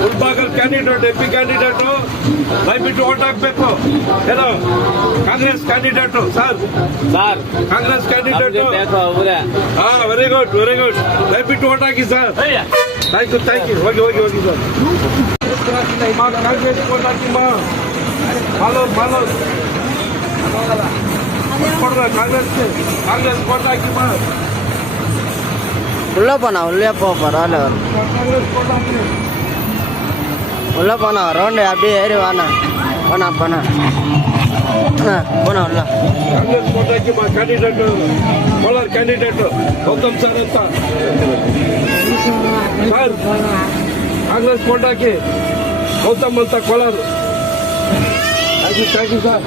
Mulbagal candidate MP candidate ದಯವಿಟ್ಟು vote ಹಾಕ್ಬೇಕು. ಏನೋ Congress candidate sir Congress candidate very good ದಯವಿಟ್ಟು ಓಟ್ ಹಾಕಿ ಸರ್. ಥ್ಯಾಂಕ್ ಯು ಹೋಗಿ ಸರ್. ಕಾಂಗ್ರೆಸ್ ಓಟ್ ಹಾಕಿ ಕಾಂಗ್ರೆಸ್ ಓಟ್ ಹಾಕಿ உள்ள போ பரவாயில்ல உள்ள போனா ரவுண்டு அப்படியே ஏறி வாண்ணா போனா உள்ள ಕಾಂಗ್ರೆಸ್ ಓಟ್ ಹಾಕಿ candidate Kolar candidate Gautam sir ಅಂತ ಸರ್ ಕಾಂಗ್ರೆಸ್ ಓಟ್ ಹಾಕಿ ಗೌತಮ್ ಅಂತ ಕೋಲಾರ. Thank you sir.